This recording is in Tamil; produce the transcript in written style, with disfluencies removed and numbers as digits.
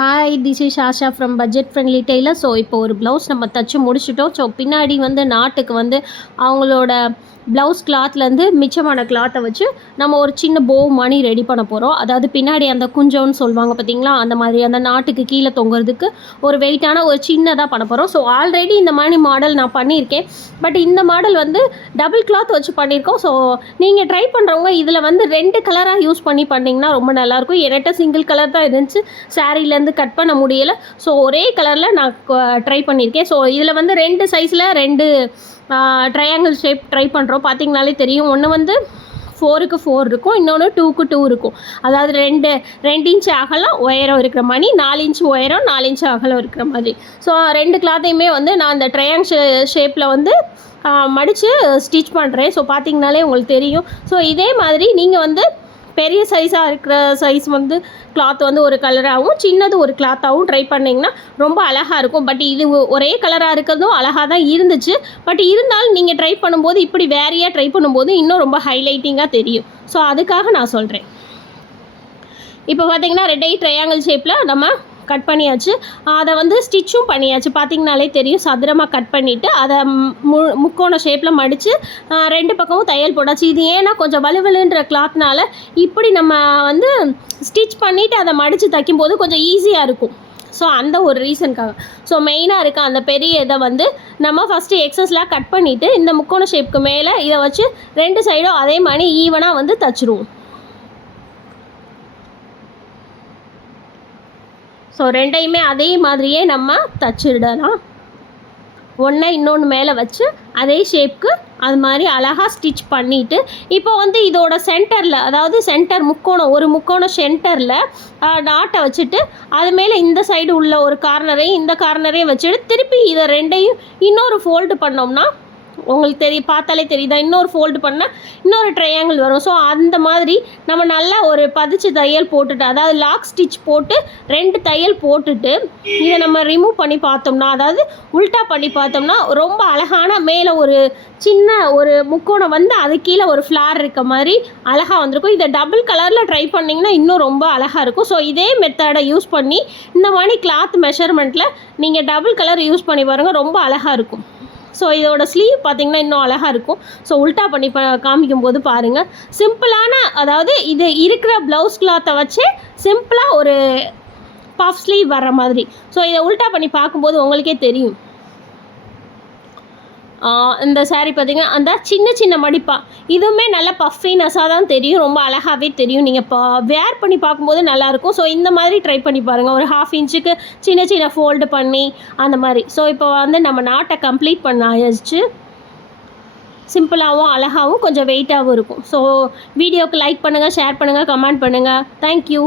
Hi, this is Asha from budget friendly tailor. So இப்போ ஒரு ப்ளவுஸ் நம்ம தச்சு முடிச்சிட்டோம். ஸோ பின்னாடி நாட்டுக்கு அவங்களோட ப்ளவுஸ் கிளாத்லேருந்து மிச்சமான கிளாத்தை வச்சு நம்ம ஒரு சின்ன போ மணி ரெடி பண்ண போகிறோம். அதாவது பின்னாடி அந்த குஞ்சோன்னு சொல்லுவாங்க பார்த்தீங்களா, அந்த மாதிரி அந்த நாட்டுக்கு கீழே தொங்குறதுக்கு ஒரு வெயிட்டான ஒரு சின்னதாக பண்ண போகிறோம். ஸோ ஆல்ரெடி இந்த மாதிரி மாடல் நான் பண்ணியிருக்கேன். பட் இந்த மாடல் டபுள் கிளாத் வச்சு பண்ணியிருக்கோம். ஸோ நீங்கள் ட்ரை பண்ணுறவங்க இதில் 2 கலராக யூஸ் பண்ணிங்கன்னா ரொம்ப நல்லாயிருக்கும். என்கிட்ட சிங்கிள் கலர் தான் இருந்துச்சு, சாரீலேருந்து கட் பண்ண முடியலை. ஸோ ஒரே கலரில் நான் ட்ரை பண்ணியிருக்கேன். ஸோ இதில் 2 சைஸில் 2 ட்ரையாங்கிள் ஷேப் ட்ரை பண்ணுறோம். பார்த்திங்கனாலே தெரியும். ஒன்று 4க்கு 4 இருக்கும், இன்னொன்று 2க்கு 2 இருக்கும். அதாவது 2 இன்ச் அகலம் உயரம் இருக்கிற மாதிரி, 4 இன்ச் உயரம் 4 இன்ச் அகலம் இருக்கிற மாதிரி. ஸோ 2 கிளாத்தையுமே நான் இந்த ட்ரையாங்கிள் ஷேப்பில் மடித்து ஸ்டிச் பண்ணுறேன். ஸோ பார்த்திங்கனாலே உங்களுக்கு தெரியும். ஸோ இதே மாதிரி நீங்கள் பெரிய சைஸாக இருக்கிற சைஸ் கிளாத் ஒரு கலராகவும் சின்னது ஒரு கிளாத்தாகவும் ட்ரை பண்ணிங்கன்னா ரொம்ப அழகாக இருக்கும். பட் இது ஒரே கலராக இருக்கிறதும் அழகாக தான் இருந்துச்சு. பட் இருந்தாலும் நீங்கள் ட்ரை பண்ணும்போது இப்படி வேறையாக ட்ரை பண்ணும்போது இன்னும் ரொம்ப ஹைலைட்டிங்காக தெரியும். ஸோ அதுக்காக நான் சொல்கிறேன். இப்போ பார்த்திங்கன்னா 2 ட்ரையாங்கிள் ஷேப்பில் நம்ம கட் பண்ணியாச்சு. அதை ஸ்டிச்சும் பண்ணியாச்சு. பார்த்திங்கனாலே தெரியும். சதுரமாக கட் பண்ணிவிட்டு அதை முக்கோண ஷேப்பில் மடித்து 2 பக்கமும் தையல் போட்டாச்சு. இது ஏன்னா கொஞ்சம் வலுவலுன்ற கிளாத்னால இப்படி நம்ம ஸ்டிச் பண்ணிவிட்டு அதை மடித்து தைக்கும்போது கொஞ்சம் ஈஸியாக இருக்கும். ஸோ அந்த ஒரு ரீசனுக்காக. ஸோ மெயினாக இருக்க அந்த பெரிய இதை நம்ம ஃபஸ்ட்டு எக்ஸஸ்லாம் கட் பண்ணிவிட்டு இந்த முக்கோண ஷேப்புக்கு மேலே இதை வச்சு 2 சைடும் அதே மாதிரி ஈவனாக தச்சுருவோம். ஸோ 2யுமே அதே மாதிரியே நம்ம தச்சிடலாம். ஒன்றை இன்னொன்று மேலே வச்சு அதே ஷேப்புக்கு அது மாதிரி அழகாக ஸ்டிச் பண்ணிவிட்டு இப்போ இதோட சென்டரில், அதாவது சென்டர் ஒரு முக்கோண சென்டரில் நாட்டை வச்சுட்டு அது மேலே இந்த சைடு உள்ள ஒரு கார்னரையும் இந்த கார்னரையும் வச்சுட்டு திருப்பி இதை 2யும் இன்னொரு ஃபோல்டு பண்ணோம்னா உங்களுக்கு பார்த்தாலே தெரியுதா, இன்னொரு ஃபோல்டு பண்ணால் இன்னொரு ட்ரையாங்கிள் வரும். ஸோ அந்த மாதிரி நம்ம நல்லா ஒரு பதிச்சு தையல் போட்டுட்டு, அதாவது லாக் ஸ்டிச் போட்டு 2 தையல் போட்டுட்டு இதை நம்ம ரிமூவ் பண்ணி பார்த்தோம்னா, அதாவது உல்ட்டா பண்ணி பார்த்தோம்னா ரொம்ப அழகான மேலே ஒரு சின்ன ஒரு முக்கோணம் அது கீழே ஒரு ஃப்ளார் இருக்க மாதிரி அழகாக வந்திருக்கும். இதை டபுள் கலரில் ட்ரை பண்ணிங்கன்னா இன்னும் ரொம்ப அழகாக இருக்கும். ஸோ இதே மெத்தடை யூஸ் பண்ணி இந்த மாதிரி கிளாத் மெஷர்மெண்ட்டில் நீங்கள் டபுள் கலர் யூஸ் பண்ணி பாருங்கள், ரொம்ப அழகாக இருக்கும். ஸோ இதோட ஸ்லீவ் பார்த்திங்கன்னா இன்னும் அழகாக இருக்கும். ஸோ உல்ட்டா பண்ணி காமிக்கும்போது பாருங்கள், சிம்பிளான, அதாவது இது இருக்கிற ப்ளவுஸ் கிளாத்தை வச்சு சிம்பிளாக ஒரு பஃப் ஸ்லீவ் வர்ற மாதிரி. ஸோ இதை உல்ட்டா பண்ணி பார்க்கும்போது உங்களுக்கே தெரியும். இந்த சாரீ பார்த்திங்கன்னா அந்த சின்ன சின்ன மடிப்பாக இதுவுமே நல்ல பஃபினஸாக தான் தெரியும், ரொம்ப அழகாகவே தெரியும். நீங்கள் இப்போ வேர் பண்ணி பார்க்கும்போது நல்லாயிருக்கும். ஸோ இந்த மாதிரி ட்ரை பண்ணி பாருங்கள். ஒரு 1/2 இன்ச்சுக்கு சின்ன சின்ன ஃபோல்டு பண்ணி அந்த மாதிரி. ஸோ இப்போ நம்ம நாட்டை கம்ப்ளீட் பண்ண ஆயிடுச்சு. சிம்பிளாகவும் அழகாகவும் கொஞ்சம் வெயிட்டாகவும் இருக்கும். ஸோ வீடியோவுக்கு லைக் பண்ணுங்கள், ஷேர் பண்ணுங்கள், கமெண்ட் பண்ணுங்கள். தேங்க்யூ.